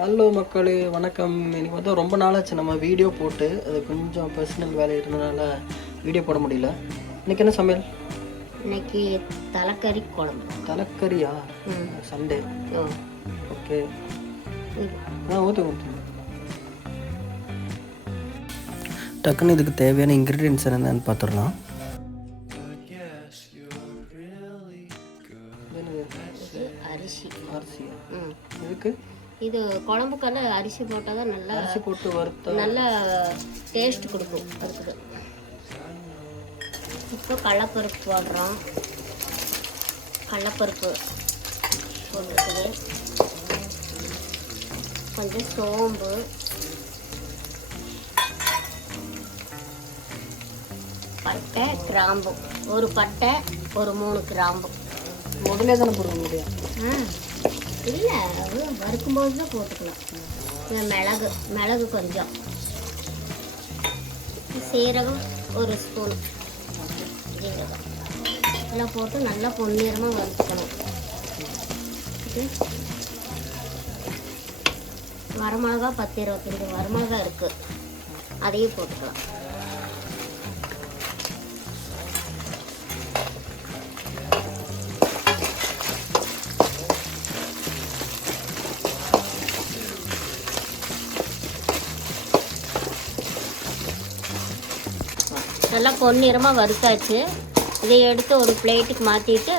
Hello மக்களே, வணக்கம். இன்னைக்கு வந்து ரொம்ப நாளாச்சு நம்ம வீடியோ போட்டு. அது கொஞ்சம் பர்சனல் வேலை இருந்ததுனால வீடியோ போட முடியல. இன்னைக்கு என்ன சமையல்? இன்னைக்கு தலைக்கறி குழம்பு. தலைக்கறியா? சண்டே. ஓகே. ஊற்றி டக்குன்னு இதுக்கு தேவையான இன்க்ரீடியன்ஸ் என்னென்னு பார்த்துடலாம். அரிசி. அரிசியா? இதுக்கு இது குழம்புக்கெல்லாம் அரிசி போட்டால் தான் நல்லா அரிசி போட்டு வறுத்த நல்லா டேஸ்ட் கொடுக்கும். வறுக்குது. இப்போ கடலப்பருப்பு போடுறோம். கடலப்பருப்பு போட்டுருக்குது. கொஞ்சம் சோம்பு, பட்டை, கிராம்பு. ஒரு பட்டை, ஒரு 3 கிராம்பு. உடனே தானே போட முடியும்? இல்லை, அது வறுக்கும்போது தான் போட்டுக்கலாம். இந்த மிளகு கொஞ்சம், சீரகம் 1 ஸ்பூன், ஜீரகம் எல்லாம் போட்டு நல்லா பொன்னிறமாக வறுத்துக்கணும். வரமிளகா 10-25 வரமிளகா இருக்குது, அதையும் போட்டுக்கலாம். நல்லா பொன்னிறமாக வறுத்தாச்சு. இதை எடுத்து ஒரு பிளேட்டுக்கு மாற்றிட்டு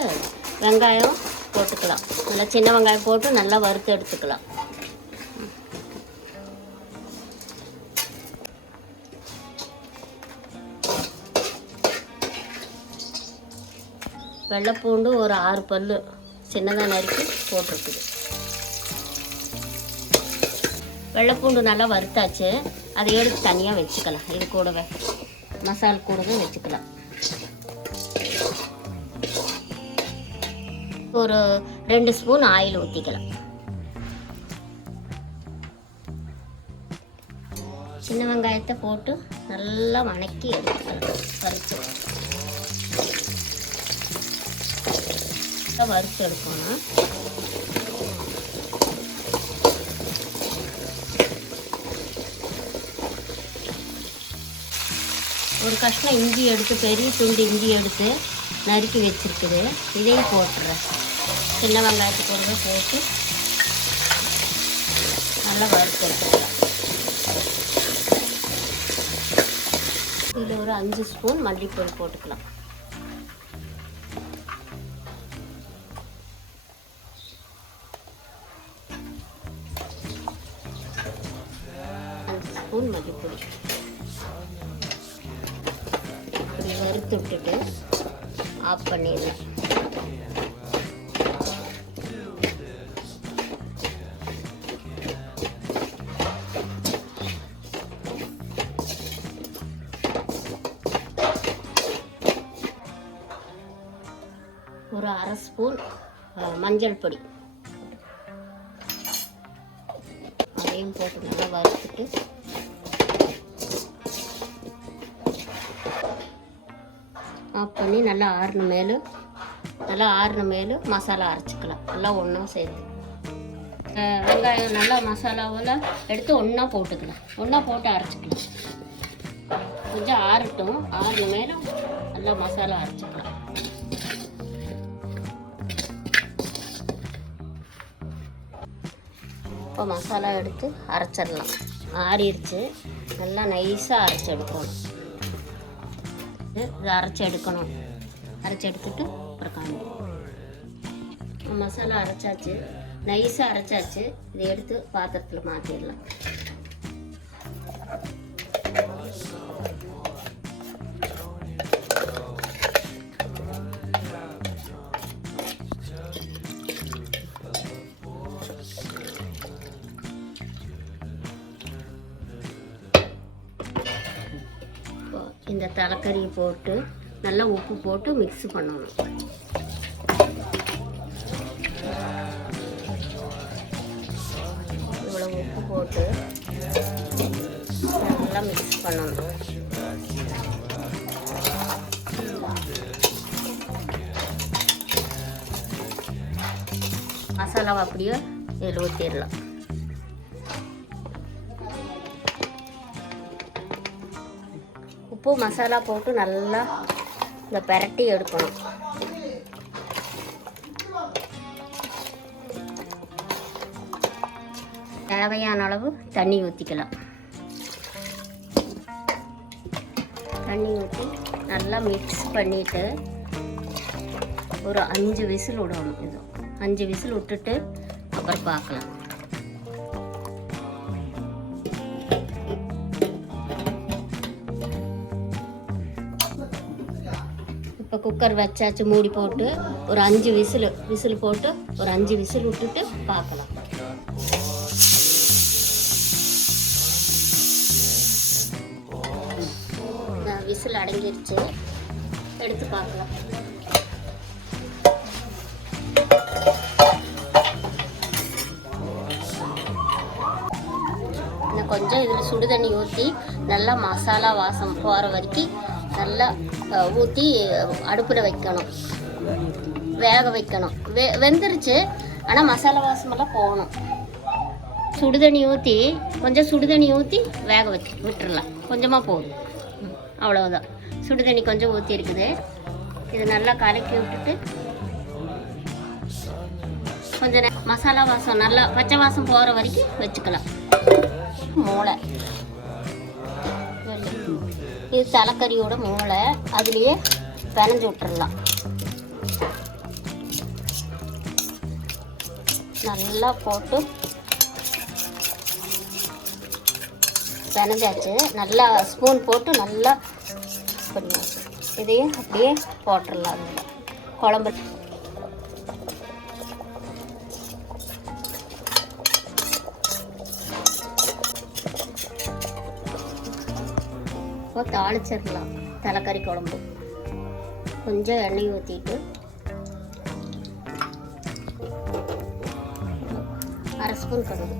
வெங்காயம் போட்டுக்கலாம். நல்லா சின்ன வெங்காயம் போட்டு நல்லா வறுத்து எடுத்துக்கலாம். வெள்ளைப்பூண்டு ஒரு 6 பல் சின்னதாக நறுக்கி போட்டிருக்குது. வெள்ளைப்பூண்டு நல்லா வறுத்தாச்சு. அதை எடுத்து தனியாக வச்சுக்கலாம். இது கூடவே மசால் கூடவே வச்சுக்கலாம். ஒரு 2 ஸ்பூன் ஆயில் ஊற்றிக்கலாம். சின்ன வெங்காயத்தை போட்டு நல்லா வணக்கி எடுத்துக்கலாம். வறுத்து எடுக்கணும். ஒரு கஷ்டம் இஞ்சி எடுத்து, பெரிய துண்டு இஞ்சி எடுத்து நறுக்கி வச்சுருக்குது. இதையும் போட்டுறேன். சின்ன வெங்காயத்தை கூட போட்டு நல்லா வறுத்து எடுத்துக்கலாம். இதில் ஒரு 5 ஸ்பூன் மல்லிப்பொடி போட்டுக்கலாம். மல்லிப்பொடி வறுத்து விட்டுட்டு ஆஃப் பண்ணிடுவேன். ஒரு 1/2 ஸ்பூன் மஞ்சள் பொடி அதையும் போட்டு நல்லா வறுத்துட்டு ஆஃப் பண்ணி நல்லா ஆறின மேலே மசாலா அரைச்சிக்கலாம். நல்லா ஒன்றா சேர்த்து வெங்காயம் நல்லா மசாலாவில் எடுத்து ஒன்றா போட்டுக்கலாம். ஒன்றா போட்டு அரைச்சிக்கலாம். கொஞ்சம் ஆறட்டும். ஆறின மேலே நல்லா மசாலா அரைச்சிக்கலாம். இப்போ மசாலா எடுத்து அரைச்சிடலாம். ஆறிடுச்சு. நல்லா நைஸாக அரைச்சி எடுக்கணும். இதை அரைச்சி எடுத்துட்டு அப்புறம் காமிப்போம். மசாலா அரைச்சாச்சு, நைஸாக அரைச்சாச்சு. இதை எடுத்து பாத்திரத்தில் மாற்றிடலாம். இந்த தலைக்கறியை போட்டு நல்லா உப்பு போட்டு மிக்ஸ் பண்ணணும். இவ்வளோ உப்பு போட்டு நல்லா மிக்ஸ் பண்ணணும். மசாலாவை அப்படியே இதில் ஊற்றிடலாம். உப்பு மசாலா போட்டு நல்லா இந்த பிரட்டி எடுக்கணும். தேவையான அளவு தண்ணி ஊற்றிக்கலாம். தண்ணி ஊற்றி நல்லா மிக்ஸ் பண்ணிவிட்டு ஒரு 5 விசில் விடணும். இது 5 விசில் விட்டுட்டு அப்புறம் பார்க்கலாம். இப்போ குக்கர் வச்சாச்சு, மூடி போட்டு ஒரு 5 விசில் போட்டு ஒரு 5 விசில் விட்டுட்டு பார்க்கலாம். விசில் அடங்கிருச்சு, எடுத்து பார்க்கலாம். இன்னும் கொஞ்சம் இதில் சுடு தண்ணி ஊற்றி நல்லா மசாலா வாசம் போகிற வரைக்கும் நல்லா ஊற்றி அடுப்பில் வைக்கணும், வேக வைக்கணும். வெந்துருச்சு, ஆனால் மசாலா வாசமெல்லாம் போகணும். சுடுதண்ணி ஊற்றி கொஞ்சம் சுடுதண்ணி ஊற்றி வேக வச்சு விட்டுறலாம். கொஞ்சமாக போதும், அவ்வளோதான். சுடுதண்ணி கொஞ்சம் ஊற்றி இருக்குது. இது நல்லா கலக்கி விட்டுட்டு கொஞ்சம் மசாலா வாசம் நல்லா பச்சை வாசம் போகிற வரைக்கும் வச்சுக்கலாம். மூளை, இது தலைக்கறியோட மூளை, அதுலேயே பிணைஞ்சு விட்டுறலாம். நல்லா போட்டு பிணைஞ்சாச்சு. நல்லா ஸ்பூன் போட்டு நல்லா பண்ணியாச்சு. இதையும் அப்படியே போட்டுடலாம் குழம்பு. இப்போ தாளிச்சிடலாம் தலைக்கறி குழம்பு. கொஞ்சம் எண்ணெய் ஊற்றிட்டு 1/2 ஸ்பூன் கடுகு,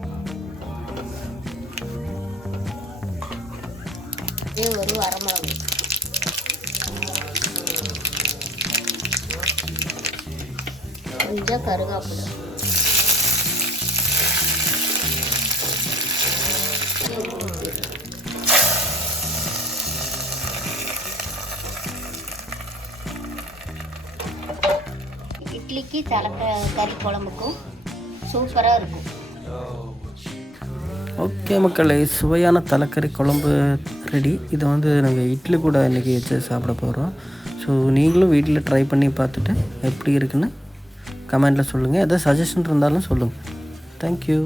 ஒரு வரமிளகு, கொஞ்சம் கருவேப்பிலை, இட்லிக்கு கறி குழம்புக்கும் சூப்பராக இருக்கும். ஓகே மக்களே, சுவையான தலைக்கறி குழம்பு ரெடி. இதை நாங்கள் இட்லி கூட இன்றைக்கி வச்சு சாப்பிட போகிறோம். ஸோ நீங்களும் வீட்டில் ட்ரை பண்ணி பார்த்துட்டு எப்படி இருக்குன்னு கமெண்டில் சொல்லுங்கள். எதாவது சஜஷன் இருந்தாலும் சொல்லுங்கள். தேங்க்யூ.